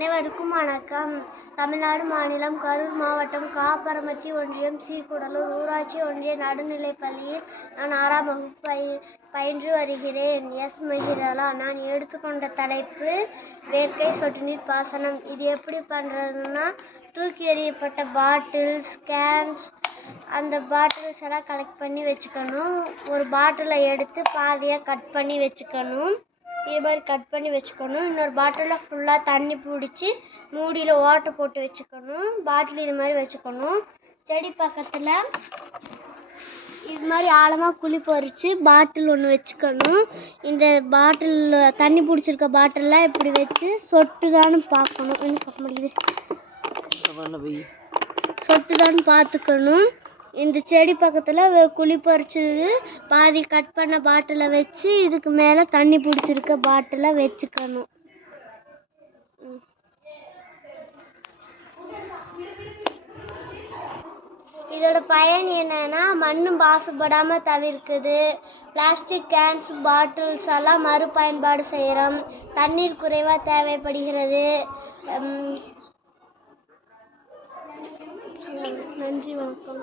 அனைவருக்கும் வணக்கம். தமிழ்நாடு மாநிலம் கரூர் மாவட்டம் காப்பரமத்தி ஒன்றியம் சி. கூடலூர் ஊராட்சி ஒன்றிய நடுநிலைப் பள்ளியில் நான் 6ஆம் வகுப்பு பயின்று வருகிறேன். எஸ். மகிரலா. நான் எடுத்துக்கொண்ட தலைப்பு வேர்க்கை சொட்டு நீர் பாசனம். இது எப்படி பண்ணுறதுன்னா, தூக்கி எறியப்பட்ட பாட்டில்ஸ், கேன்ஸ், அந்த பாட்டில்ஸ் எல்லாம் கலெக்ட் பண்ணி வச்சுக்கணும். ஒரு பாட்டிலை எடுத்து பாதியாக கட் பண்ணி வச்சுக்கணும். இது மாதிரி கட் பண்ணி வச்சுக்கணும். இன்னொரு பாட்டிலில் ஃபுல்லாக தண்ணி பிடிச்சி மூடியில் ஓட்டை போட்டு வச்சுக்கணும். பாட்டில் இது மாதிரி வச்சுக்கணும். செடி பக்கத்தில் இது மாதிரி ஆழமாக குழி பறித்து பாட்டில் ஒன்று வச்சுக்கணும். இந்த பாட்டில் தண்ணி பிடிச்சிருக்க பாட்டிலெலாம் இப்படி வச்சு சொட்டுதான்னு பார்க்கணும். என்ன சொல்ல முடியுது, சொட்டுதான்னு பார்த்துக்கணும். இந்த செடி பக்கத்தில் குழி பறிச்சது பாதி கட் பண்ண பாட்டிலை வச்சு இதுக்கு மேலே தண்ணி பிடிச்சிருக்க பாட்டிலை வச்சுக்கணும். இதோட பயன் என்னன்னா, மண்ணும் மாசுபடாமல் தவிர்க்குது. பிளாஸ்டிக் கேன்ஸ், பாட்டில்ஸ் எல்லாம் மறுபயன்பாடு செய்கிறோம். தண்ணீர் குறைவாக தேவைப்படுகிறது. நன்றி, வணக்கம்.